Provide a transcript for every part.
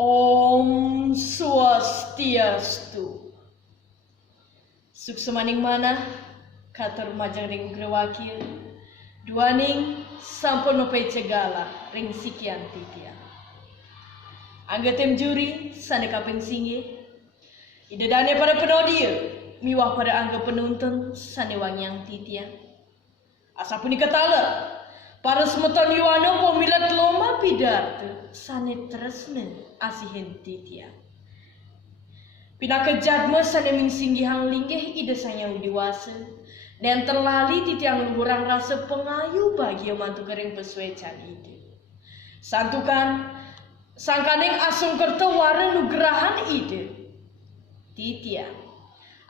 Om Swastiastu. Suksemaning mana kata rumajang ring grewakil duaning sampun nopai cegala ring sikian titian. Angga tem juri sane kaping singgi idadane pada penodia miwah pada angga penonton sane wangyang titian. Asapun ikatala para semeton yuano pemilat loma pidarta sane tresne asihen titian. Pinaka jadma sane ming singgihang linggih ide sanyang diwasa dan terlali titiang luhurang rasa pengayu bagi mantu kering pesuecan ide. Santukan sangkaning asung kerta wara nugrahan ide titiang.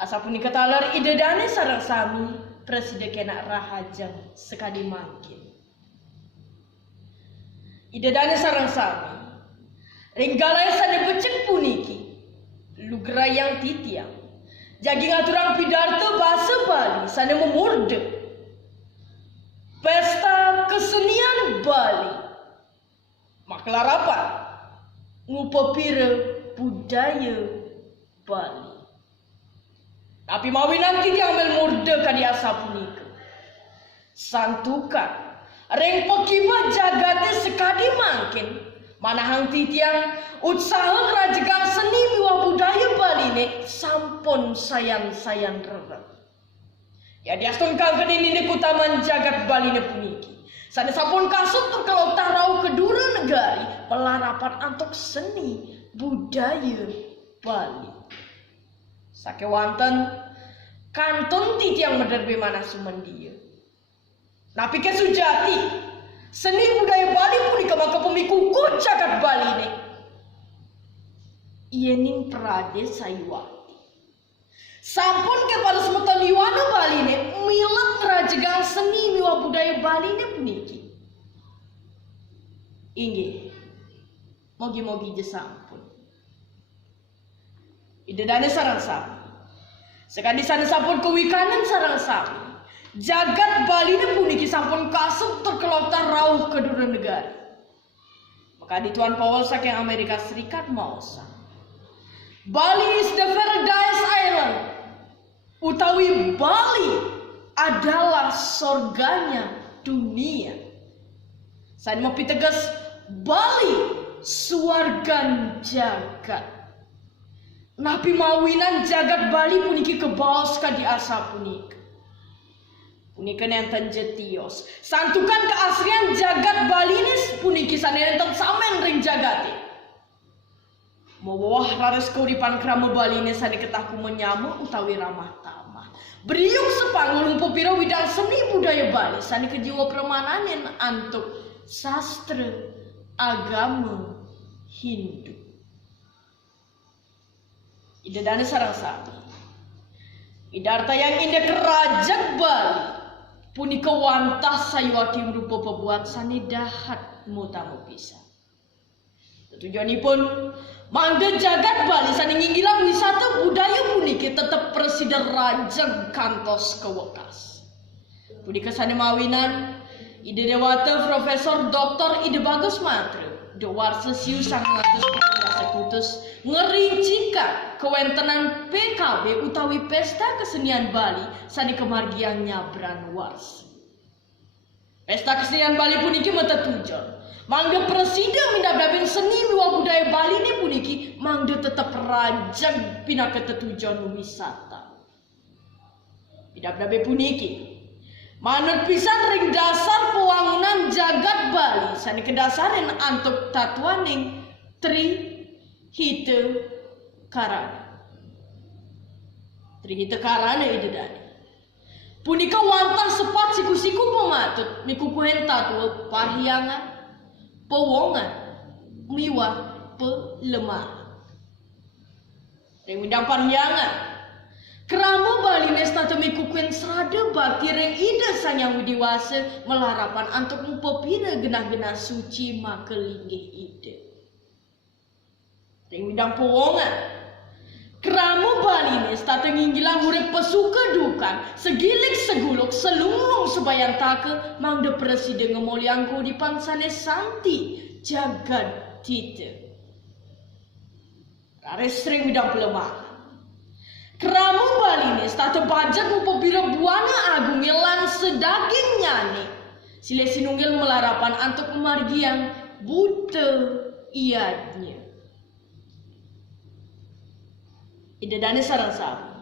Asapun ikatalar ide dane sarang sami presiden kena rahajang sekadi mangkin. Ide dane sarang sami ringgalai sane becek puniki lugra yang titiang jagi ngaturang pidarto bahasa Bali sane memurde pesta kesenian Bali maklarapan ngupepira budaya Bali. Tapi mawinan titiang mel murde kadi asapunika santukan reng pekiba jagate sekadi mangkin manahang titiang usaha kerajikan seni miwah budaya Bali ne sampun sayan-sayan rerep. Ya diastun kang kedini ne kutaman jagat Bali ne puniki. Sane sampun kasut terkelau tarau kedua negari pelarapan antok seni budaya Bali. Sake wanten kantun titiang mederbe mana sumendia. Napi ke sujati seni budaya Bali punika maka pemiku jagat Bali ne iening prade sayuwati sampun kepada semeton yuwana Bali ne milat ngerajegang seni miwa budaya Bali ne puniki inggih mogi-mogi je sampun ide dane sarang sami sekadi sana sampun kewikanan sarang sami jagat Bali ne puniki sampun kasut terkelautan rauh kedua negara. Maka di Tuan Paul saking Amerika Serikat mausa. Bali is the paradise island. Utawi Bali adalah sorganya dunia. Saya mau pitegas Bali suargan jagat. Napi mawinan jagat Bali puniki kebaos kadi asa punika. Punika nenten jetios. Santukan keaslian jagat Bali ini puniki sane nenten samen ring jagate. Mawah rares keuripan krama Bali ini sane ketaku menyamu utawi ramah tamah. Beriuk sepangulung popiro widang seni budaya Bali sane kejiwa permananen antuk sastra agama Hindu. Ide dane sarang sami. Idarta yang indah kerajaan Bali punika wantah sayuwati rupa pebuat sane dahat mutamu bisa. Tujuanipun mangga jagat Bali sane nginggilang wisata budaya puniki tetep presiden rajang kantos kewekas. Punika sane mawinan ide dewata Profesor Dr. Ide Bagus Matre dewarsa siu 900 sekutus ngerincikan kewentenan PKB utawi pesta kesenian Bali sani kemargian nyabran wars. Pesta kesenian Bali puniki mata tujuan mangga presiden mindabdabing seni miwa budaya Bali ini puniki mangga tetap rajang pinaka tetujuan wisata. Mindabdabe puniki manut pisan ring dasar pewangunan jagat Bali sani kedasarin antuk tatuaning Tri Hite Karana. Tri Hite Karana ide dani. Punika wantah sepat siku-siku pematut mikukuhen tatu parhiangan pewongan miwah pelemah. Ring widang parhiangan kerama Bali nesta temikukuhen serada bakti ring ide sanyang widiwasa melarapan antuk mupepira genah-genah suci makelinggih ide. Ring widang pewongan kerama Bali nesta tenginggilang urip pesuka dukan segilik seguluk selunglung sebayan take mangde presiden ngemuliangku di pansane santi jagat tite. Rares sering bidang pelemahan. Keramu Baline statu bajak upabira buana agung lan sedaging nyani. Sile sinunggil melarapan antuk kemargian buta iadnya. Ida dane sarang sami.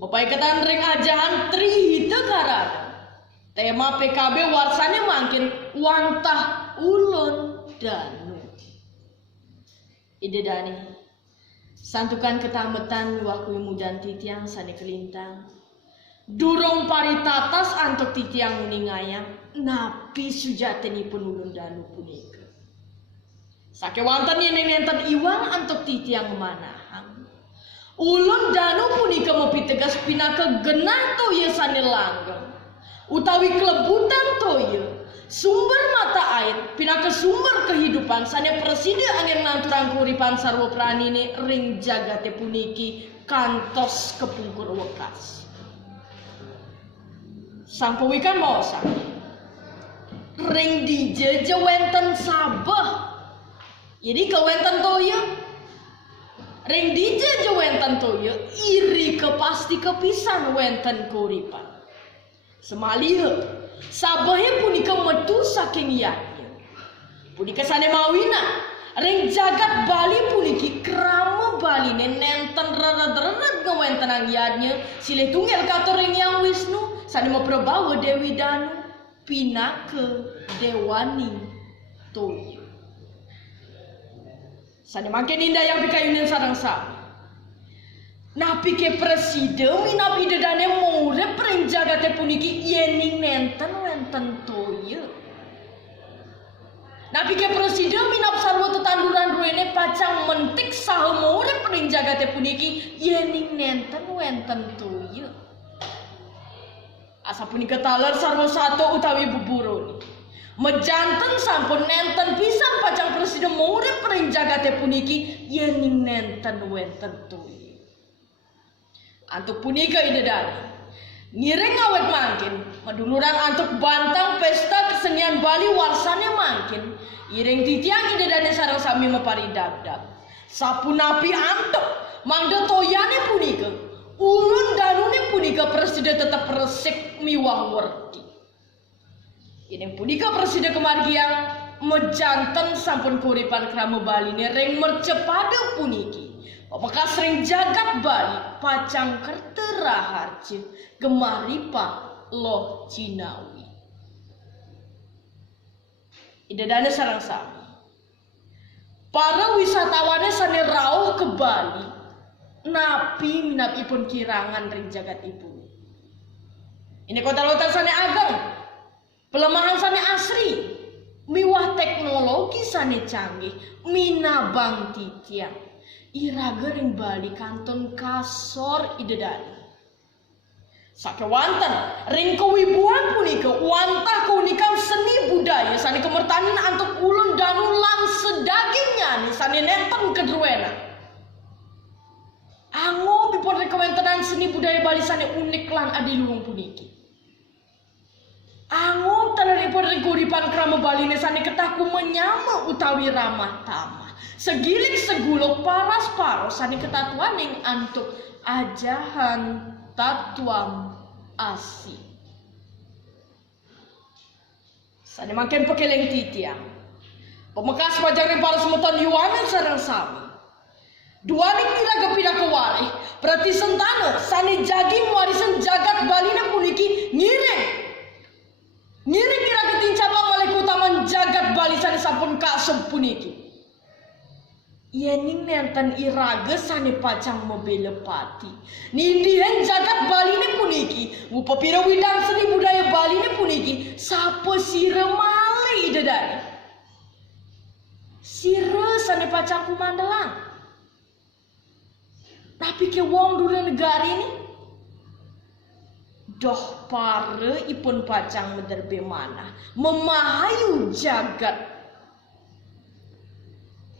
Bapak ikatan ring ajahan tri hita karana. Tema PKB warsane makin wantah ulun danu. Ida dane santukan ketambetan waktu mudan titiang sane kelintang. Durung paritatas antuk titiang uningayang napi sujateni penulun danu punika. Sake wonten yen nenten iwang antuk titiang manahang. Ulun danu punika mopi tegas pinaka genah toya sane langgeng. Utawi kelebutan toya sumber mata air pinaka sumber kehidupan sane presida angin nanturang kuripan sarwa pranine ring jagate puniki kantos kepungkur wekas. Sampuwikan mosa ring dijeje wenten sabah. Jadi kewenten toya ring dijeje wenten toya iri kepasti kepisan wenten kuripan. Semalihe sabahe punika metu saking ianya. Punika sane mawina ring jagat Bali puniki krama Baline nenten rered-rered ngewenten angiadnya sile tunggal kato ring Yang Wisnu sane maprabawa Dewi Danu pinaka Dewani toya. Sane makin indah yang pikayunan sarang sami. Napi ke presiden minapi dedane murep ring jagate puniki yening nenten wenten toya. Napi ke presiden minap sarwa tetanduran ruene pacang mentik saha murep ring jagate puniki yening nenten wenten toya. Asa punika taler sarwa sato utawi buburoni. Mejanten sampun nenten pisan pacang presiden murep ring jagate puniki yening nenten wenten toya. Antuk punika ide dani ngiring awet mangkin maduluran antuk bantang pesta kesenian Bali warsane mangkin iring titiang ide dani sarang sami mepari dagdag sapunapi antuk mangda toyane punika ulun danune punika presiden tetap resik miwah werdi. Iring punika presiden kemargiang mejanten sampun kuripan krama Baline ring mercepada puniki. Bekas ring jagat Bali pacang kertera harje gemaripa loh Cinawi. Ida dana sarang sami. Para wisatawane sane rauh ke Bali napi minapipun kirangan ring jagat ibu. Ini kota-kota sane ageng, pelemahan sane asri, miwah teknologi sane canggih, minabang titiang. Iraga ring Bali kanton kasor ide dani. Sake wanten ring kewibuan punika wantah keunikan seni budaya sane kemertanin antuk ulun danu lan sedaging nyani sane nenten kedruena. Ango bipun rekomentenan seni budaya Bali sane unik lan adiluhung puniki. Ango taleripun ring kuripan krama Baline sane ketaku menyama utawi ramah tamah. Segilik seguluk paras paros sani ketatuaning antuk ajahan tatuam asi. Sani makin pekeleng titiang. Pemekas pajang paras meton yuanan sarang sami. Duaning nila gepina kewari. Berarti sentana sani jagi warisan jagat Baline puniki ngiring. Ngiring nila ketincabang oleh kutaman jagat Bali sani sampun kasem puniki. Yening nenten iraga sane pacang mebelepati. Nindihan jagat Baline puniki. Ngupapira widang seni budaya Baline puniki. Sapa sire male ide dani. Sire sane pacang kumandelang. Tapi ke wong dura negara ini. Doh pare ipun pacang mederbe mana. Memahayu jagat.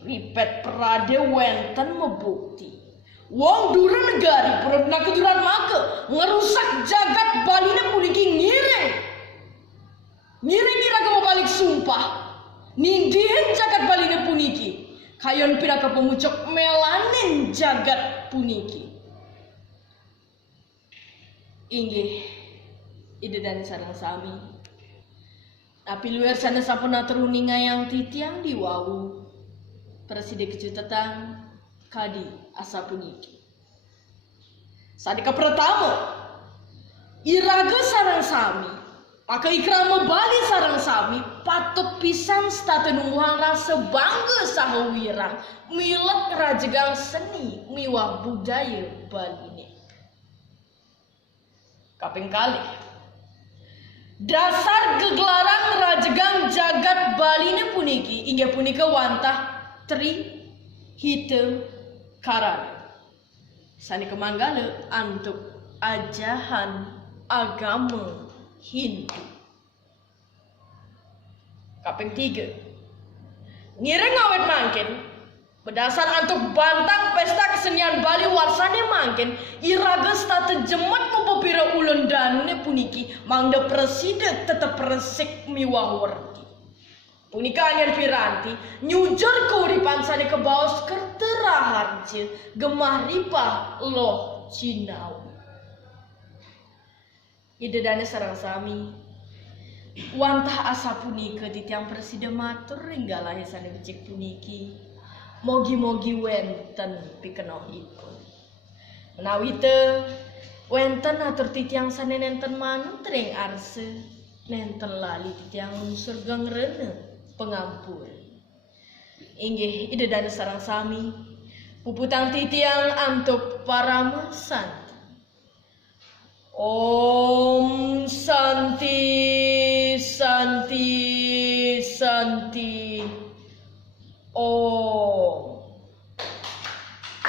Ripet perade wenten membukti. Wong dura negari pernah kejuran maka ngerusak jagat Baline puniki ngiring. Ngiring kira ke balik sumpah. Nindihin jagat Baline puniki. kayon piraka pemucuk melanen jagat puniki. Inggih ide dan sarang sami. Tapi luar sana sampun aturuni ngayang titiang diwawu. Presiden kejutan kadi asa puniki. Sadika pertama iraga sarang sami. Maka ikrama bali sarang sami patut pisan statu nungguhang rasa bangga sahawirang milet rajegang seni miwah budaya Bali ini. Kaping kali dasar gegelaran rajegang jagat Bali ini puniki inggih punika wantah Tri Hite Karana. Sani kemanggala antuk ajahan agama Hindu. Kaping 3 ngireng awet mangkin berdasar antuk bantang pesta kesenian Bali warsane mangkin iraga statu jemet kupopira ulun danune puniki mangda presiden tetep resik miwah werti. Punika anyan piranti nyujur keuripan sane kebaos kerteraharja gemah ripah loh Cinawi. Ide dana sarang sami wantah asa punika titiang presiden matur ringgalah sane becik puniki mogi-mogi wenten pikenoh itu menawi teu wenten atur titiang sane nenten manut ring arse nenten lali titiang unsur gangrene pengampun. Inggih ide dana sarang sami puputang titiang antuk paramasan. Om Santi Santi Santi Om.